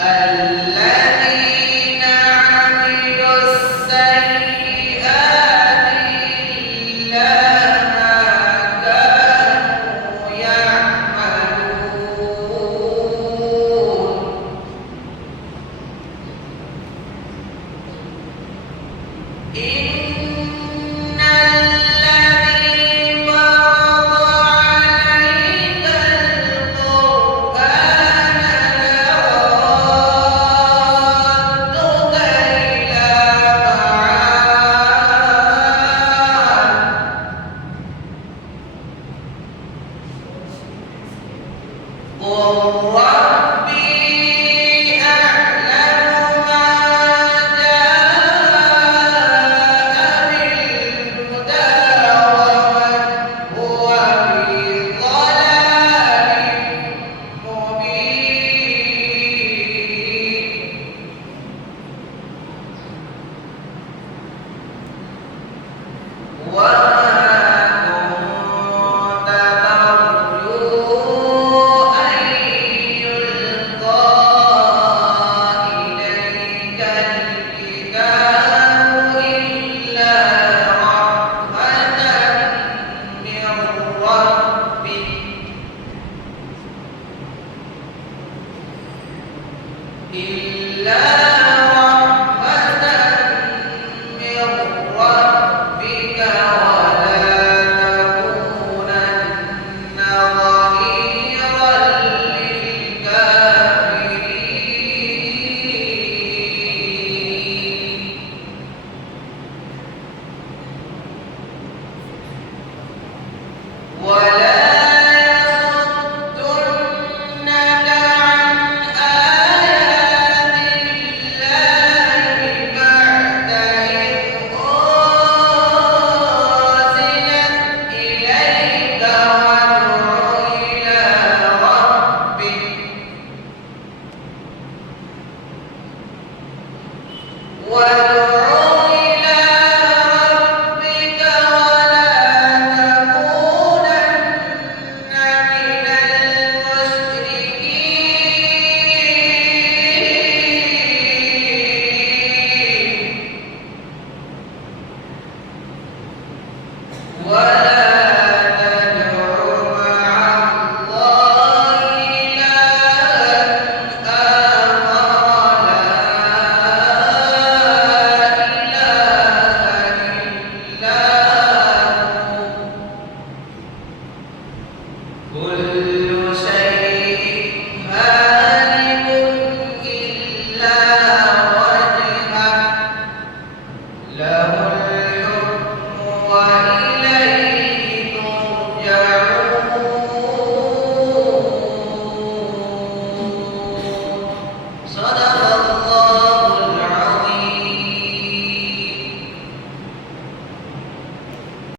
الذين عملوا السيئات إلا ما كانوا يعملون إن الذي فرض عليك القرآن لرادك إلى معاد قل ربي أعلم ما جاء بالهدى ومن هو في ضلال مبين وما كنت ترجو أن يلقى إليك الكتاب إلا رحمة من ربك إلا رحمة من ربك ولا تكونن ظهيرا للكافرين ولا يصدنك عن آيات الله بعد إذ أنزلت إليك وادع إلى ربك ولا تكونن من المشركين ولا تدع مع الله إلها آخر لا إله إلا هو كل شيء هالك إلا وجهه له